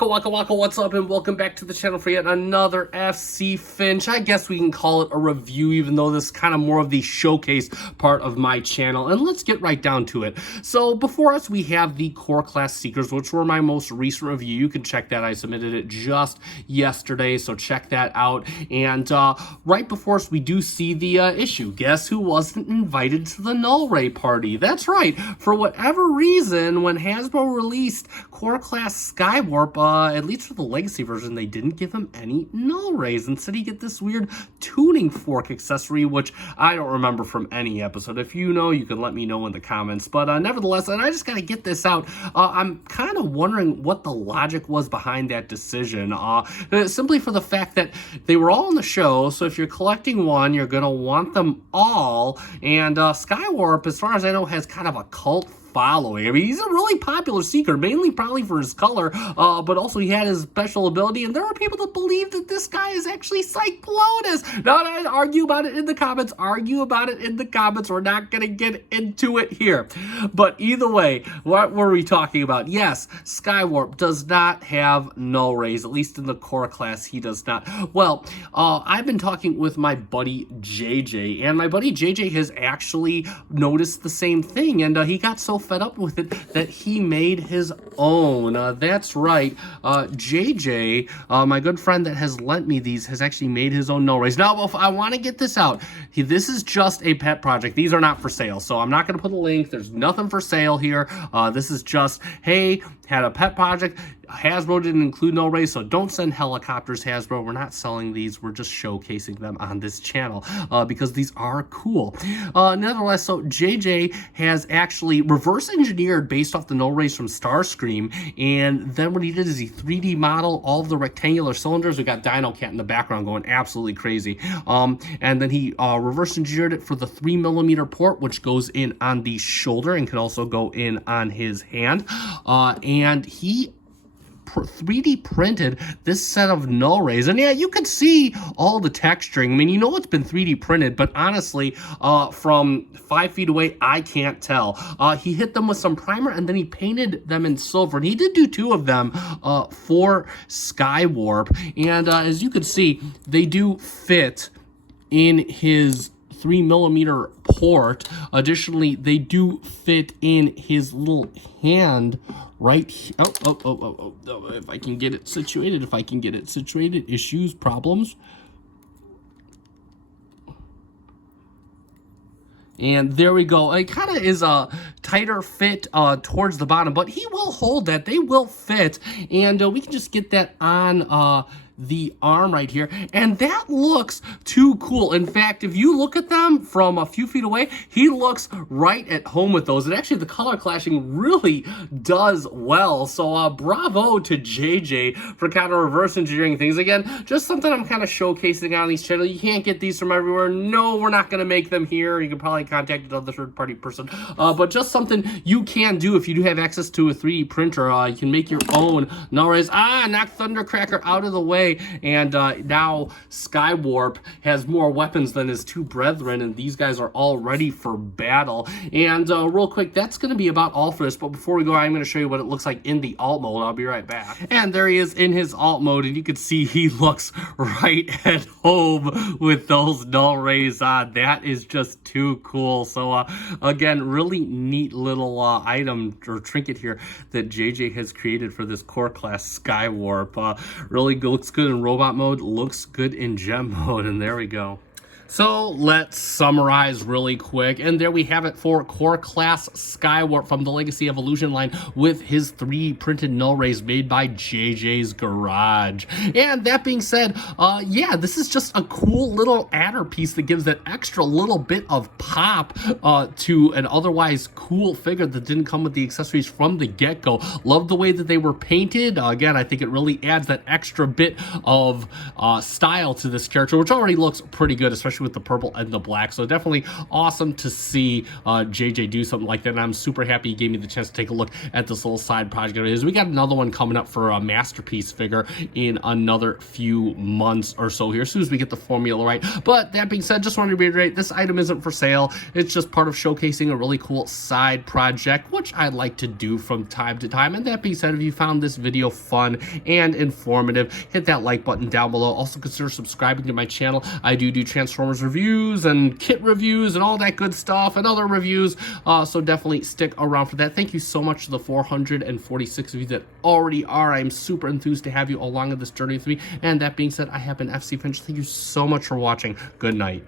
Waka, what's up, and welcome back to the channel for yet another FC Finch. I guess we can call it a review, even though this is kind of more of the showcase part of my channel. And let's get right down to it. So before us, we have the Core Class Seekers, which were my most recent review. You can check that. I submitted it just yesterday, so check that out. And right before us, we do see the issue. Guess who wasn't invited to the Null Ray party? That's right. For whatever reason, when Hasbro released Core Class Skywarp, at least for the Legacy version, they didn't give him any Null Rays. Instead, he get this weird tuning fork accessory, which I don't remember from any episode. If you know, you can let me know in the comments. But nevertheless, and I just got to get this out, I'm kind of wondering what the logic was behind that decision. Simply for the fact that they were all in the show, so if you're collecting one, you're going to want them all. And Skywarp, as far as I know, has kind of a cult following. I mean, he's a really popular Seeker, mainly probably for his color, but also he had his special ability, and there are people that believe that this guy is actually Cyclonus. Now, argue about it in the comments. We're not going to get into it here. But either way, what were we talking about? Yes, Skywarp does not have Null Rays, at least in the Core Class, he does not. Well, I've been talking with my buddy JJ, and my buddy JJ has actually noticed the same thing, and he got so fed up with it that he made his own. That's right. JJ, my good friend that has lent me these, has actually made his own Null Rays. Now, I want to get this out. This is just a pet project. These are not for sale, so I'm not going to put a link. There's nothing for sale here. This is just, hey, had a pet project. Hasbro didn't include Null Rays, so don't send helicopters, Hasbro. We're not selling these. We're just showcasing them on this channel because these are cool. Nevertheless, so JJ has actually reverse engineered based off the Null Rays from Starscream, and then what he did is he 3D modeled all of the rectangular cylinders. We got Dino Cat in the background going absolutely crazy. And then he reverse engineered it for the 3mm port, which goes in on the shoulder and can also go in on his hand. And he 3D printed this set of Null Rays, and yeah, you could see all the texturing. I mean, you know it's been 3D printed, but honestly, from 5 feet away, I can't tell. He hit them with some primer, and then he painted them in silver, and he did do 2 of them for Skywarp, and as you can see, they do fit in his 3mm port. Additionally, they do fit in his little hand right here. Oh, if I can get it situated, issues, problems. And there we go. It kind of is a tighter fit towards the bottom, but he will hold that. They will fit, and we can just get that on the arm right here, and that looks too cool. In fact, if you look at them from a few feet away, he looks right at home with those, and actually the color clashing really does well. So bravo to JJ for kind of reverse engineering things. Again, just something I'm kind of showcasing on these channels. You can't get these from everywhere. No, we're not going to make them here. You can probably contact another third-party person, but just something you can do if you do have access to a 3D printer. You can make your own Null Rays. Knock Thundercracker out of the way. And now Skywarp has more weapons than his 2 brethren, and these guys are all ready for battle. And real quick, that's going to be about all for this, but before we go, I'm going to show you what it looks like in the alt mode. I'll be right back. And there he is in his alt mode, and you can see he looks right at home with those Null Rays on. That is just too cool. So again, really neat little item or trinket here that JJ has created for this Core Class Skywarp. Really looks good in robot mode, looks good in gem mode, and there we go. So let's summarize really quick, and there we have it for Core Class Skywarp from the Legacy Evolution line with his 3D printed Null Rays made by JJ's Garage. And that being said, yeah, this is just a cool little adder piece that gives that extra little bit of pop to an otherwise cool figure that didn't come with the accessories from the get-go. Love the way that they were painted. Again, I think it really adds that extra bit of style to this character, which already looks pretty good, especially especially with the purple and the black. So definitely awesome to see JJ do something like that, and I'm super happy he gave me the chance to take a look at this little side project it is. We got another one coming up for a masterpiece figure in another few months or so here, as soon as we get the formula right. But that being said, just wanted to reiterate, this item isn't for sale. It's just part of showcasing a really cool side project, which I like to do from time to time. And that being said, if you found this video fun and informative, hit that like button down below. Also consider subscribing to my channel. I do Transformers reviews and kit reviews and all that good stuff and other reviews, so definitely stick around for that. Thank you so much to the 446 of you that already are. I'm super enthused to have you along on this journey with me. And that being said, I have been FC Finch. Thank you so much for watching. Good night.